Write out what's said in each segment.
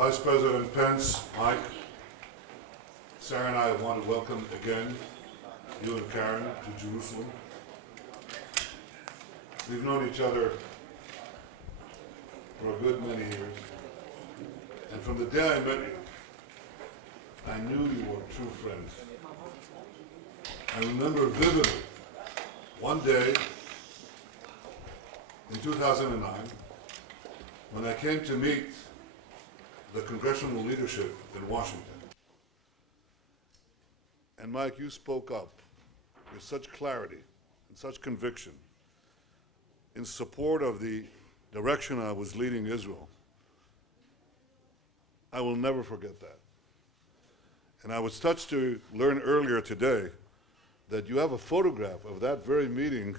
Vice President Pence, Mike, Sarah and I want to welcome again you and Karen to Jerusalem. We've known each other for a good many years. And from the day I met you, I knew you were true friends. I remember vividly one day in 2009 when I came to meet the congressional leadership in Washington. And Mike, you spoke up with such clarity and such conviction in support of the direction I was leading Israel. I will never forget that. And I was touched to learn earlier today that you have a photograph of that very meeting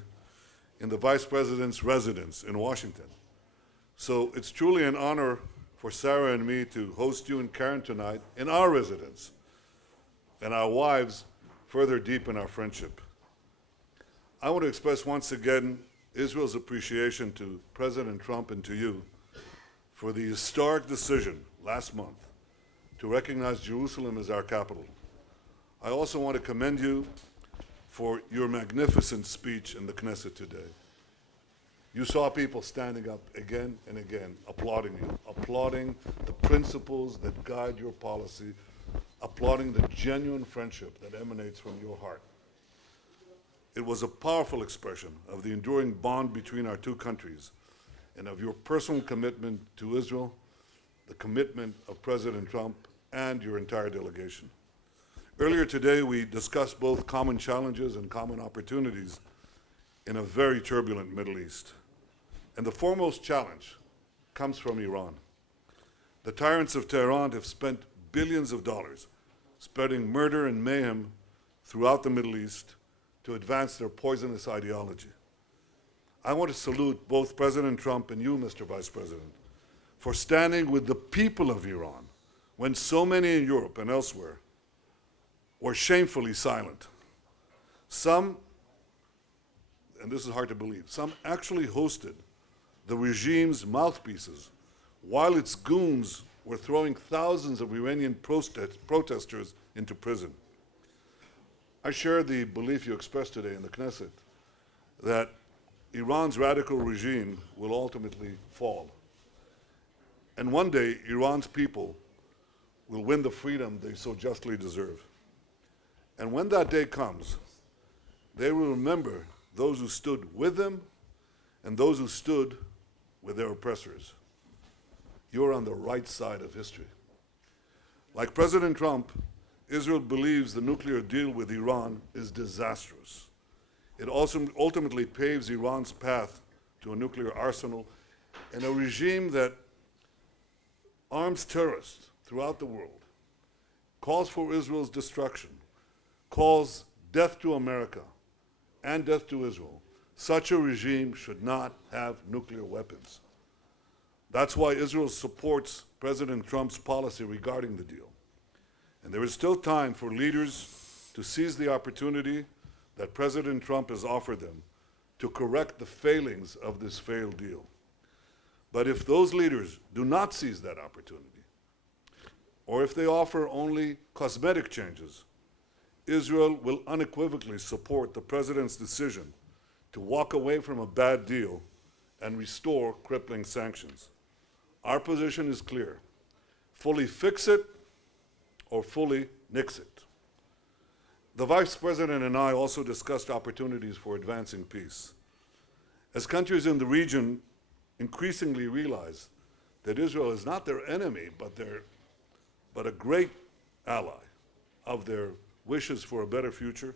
in the Vice President's residence in Washington. So it's truly an honor for Sarah and me to host you and Karen tonight in our residence, and our wives further deepen our friendship. I want to express once again Israel's appreciation to President Trump and to you for the historic decision last month to recognize Jerusalem as our capital. I also want to commend you for your magnificent speech in the Knesset today. You saw people standing up again and again, applauding you, applauding the principles that guide your policy, applauding the genuine friendship that emanates from your heart. It was a powerful expression of the enduring bond between our two countries and of your personal commitment to Israel, the commitment of President Trump and your entire delegation. Earlier today, we discussed both common challenges and common opportunities in a very turbulent Middle East. And the foremost challenge comes from Iran. The tyrants of Tehran have spent billions of dollars spreading murder and mayhem throughout the Middle East to advance their poisonous ideology. I want to salute both President Trump and you, Mr. Vice President, for standing with the people of Iran when so many in Europe and elsewhere were shamefully silent. Some, and this is hard to believe, some actually hosted the regime's mouthpieces while its goons were throwing thousands of Iranian protesters into prison. I share the belief you expressed today in the Knesset that Iran's radical regime will ultimately fall. And one day, Iran's people will win the freedom they so justly deserve. And when that day comes, they will remember those who stood with them and those who stood with their oppressors. You're on the right side of history. Like President Trump, Israel believes the nuclear deal with Iran is disastrous. It also ultimately paves Iran's path to a nuclear arsenal and a regime that arms terrorists throughout the world, calls for Israel's destruction, calls death to America and death to Israel. Such a regime should not have nuclear weapons. That's why Israel supports President Trump's policy regarding the deal. And there is still time for leaders to seize the opportunity that President Trump has offered them to correct the failings of this failed deal. But if those leaders do not seize that opportunity, or if they offer only cosmetic changes, Israel will unequivocally support the President's decision to walk away from a bad deal and restore crippling sanctions. Our position is clear. Fully fix it or fully nix it. The Vice President and I also discussed opportunities for advancing peace. As countries in the region increasingly realize that Israel is not their enemy, but a great ally of their wishes for a better future,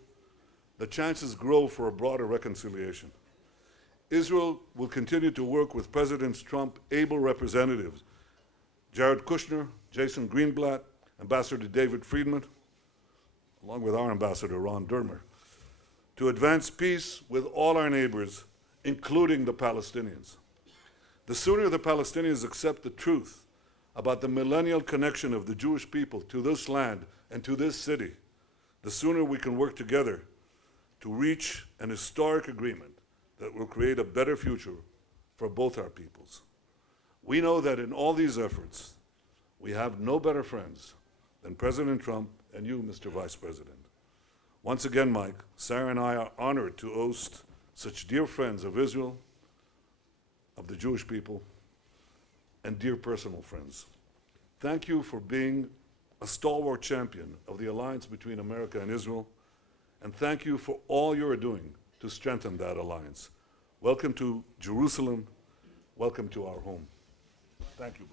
the chances grow for a broader reconciliation. Israel will continue to work with President Trump's able representatives, Jared Kushner, Jason Greenblatt, Ambassador David Friedman, along with our ambassador, Ron Dermer, to advance peace with all our neighbors, including the Palestinians. The sooner the Palestinians accept the truth about the millennial connection of the Jewish people to this land and to this city, the sooner we can work together to reach an historic agreement that will create a better future for both our peoples. We know that in all these efforts, We have no better friends than President Trump and you, Mr. Vice President. Once again, Mike, Sarah and I are honored to host such dear friends of Israel, of the Jewish people, and dear personal friends. Thank you for being a stalwart champion of the alliance between America and Israel, and thank you for all you are doing to strengthen that alliance. Welcome to Jerusalem. Welcome to our home. Thank you.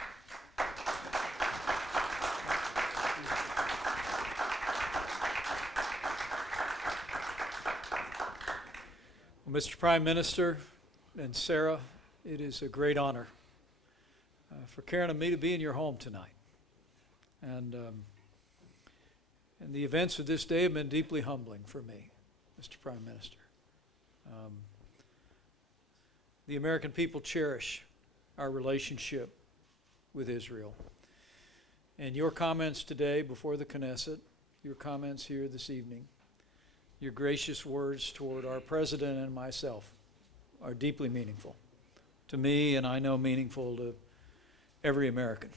Well, Mr. Prime Minister and Sarah, it is a great honor for Karen and me to be in your home tonight. And the events of this day have been deeply humbling for me, Mr. Prime Minister. The American people cherish our relationship with Israel. And your comments today before the Knesset, your comments here this evening, your gracious words toward our president and myself are deeply meaningful to me, and I know meaningful to every American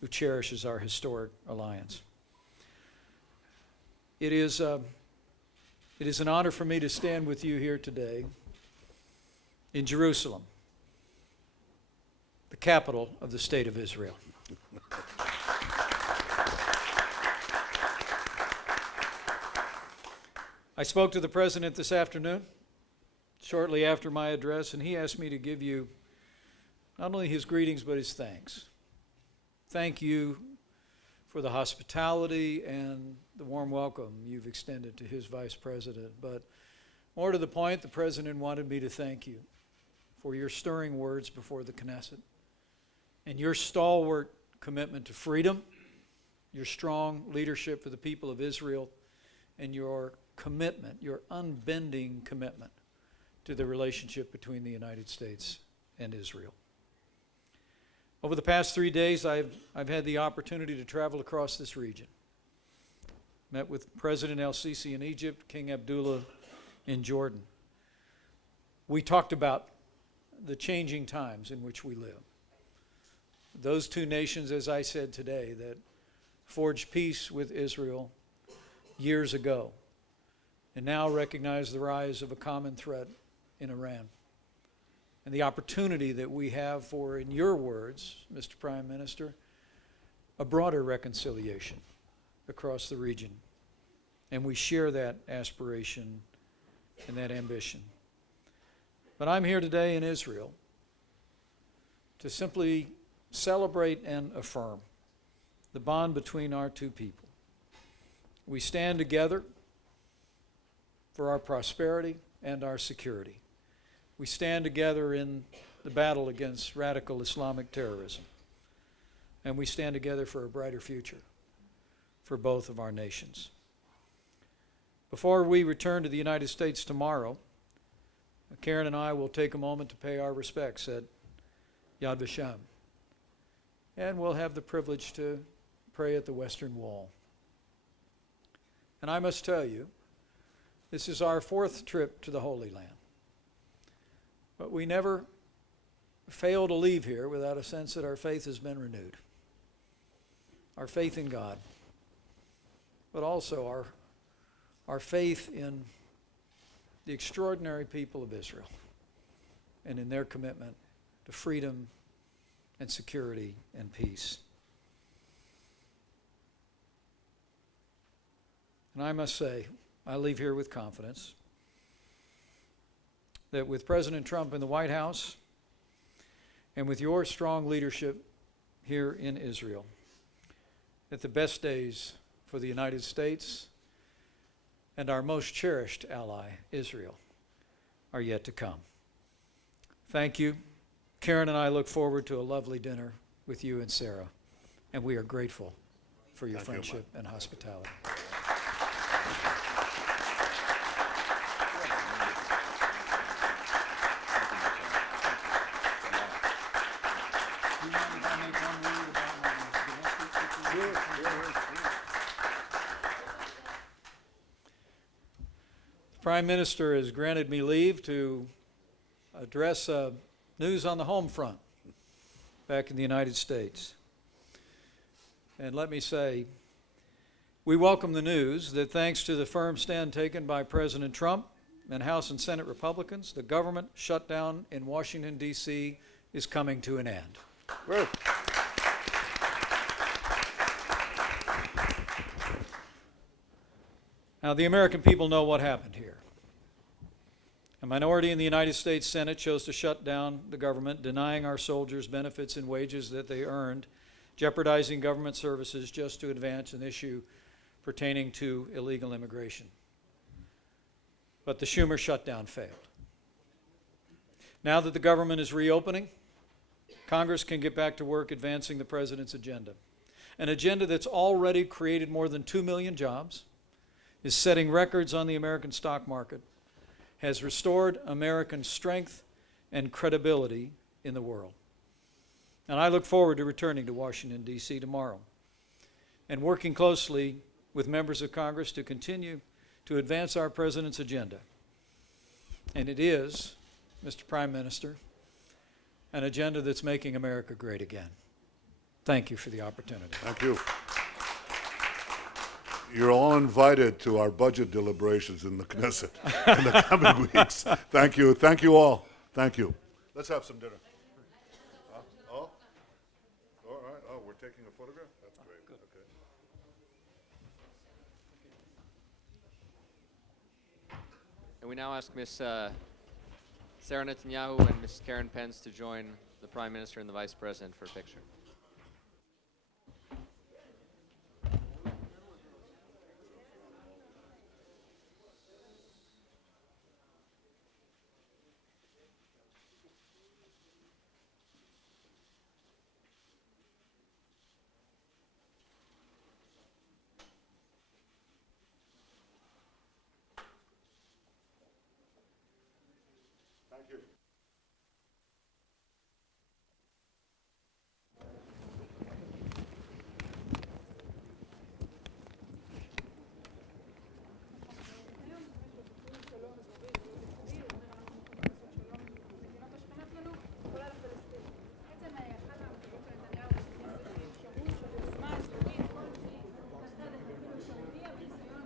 who cherishes our historic alliance. It is an honor for me to stand with you here today in Jerusalem, the capital of the state of Israel. I spoke to the president this afternoon, shortly after my address, and he asked me to give you not only his greetings, but his thanks. Thank you for the hospitality and the warm welcome you've extended to his vice president. But more to the point, the president wanted me to thank you for your stirring words before the Knesset and your stalwart commitment to freedom, your strong leadership for the people of Israel, and your commitment, your unbending commitment to the relationship between the United States and Israel. Over the past 3 days, I've had the opportunity to travel across this region. Met with President el-Sisi in Egypt, King Abdullah in Jordan. We talked about the changing times in which we live. Those two nations, as I said today, that forged peace with Israel years ago and now recognize the rise of a common threat in Iran. And the opportunity that we have for, in your words, Mr. Prime Minister, a broader reconciliation across the region. And we share that aspiration and that ambition. But I'm here today in Israel to simply celebrate and affirm the bond between our two people. We stand together for our prosperity and our security. We stand together in the battle against radical Islamic terrorism. And we stand together for a brighter future for both of our nations. Before we return to the United States tomorrow, Karen and I will take a moment to pay our respects at Yad Vashem. And we'll have the privilege to pray at the Western Wall. And I must tell you, this is our 4th trip to the Holy Land. But we never fail to leave here without a sense that our faith has been renewed. Our faith in God, but also our faith in the extraordinary people of Israel and in their commitment to freedom and security and peace. And I must say, I leave here with confidence that with President Trump in the White House and with your strong leadership here in Israel, that the best days for the United States and our most cherished ally, Israel, are yet to come. Thank you. Karen and I look forward to a lovely dinner with you and Sarah, and we are grateful for your friendship and hospitality. The Prime Minister has granted me leave to address news on the home front back in the United States. And let me say, we welcome the news that thanks to the firm stand taken by President Trump and House and Senate Republicans, the government shutdown in Washington, D.C. is coming to an end. Great. Now, the American people know what happened here. A minority in the United States Senate chose to shut down the government, denying our soldiers benefits and wages that they earned, jeopardizing government services just to advance an issue pertaining to illegal immigration. But the Schumer shutdown failed. Now that the government is reopening, Congress can get back to work advancing the president's agenda. An agenda that's already created more than 2 million jobs, is setting records on the American stock market, has restored American strength and credibility in the world. And I look forward to returning to Washington, D.C. tomorrow and working closely with members of Congress to continue to advance our president's agenda. And it is, Mr. Prime Minister, an agenda that's making America great again. Thank you for the opportunity. Thank you. You're all invited to our budget deliberations in the Knesset in the coming weeks. Thank you. Thank you all. Thank you. Let's have some dinner. Oh? All right. Oh, we're taking a photograph? That's great. Okay. And we now ask Ms. Sarah Netanyahu and Ms. Karen Pence to join the Prime Minister and the Vice President for a picture. Thank you.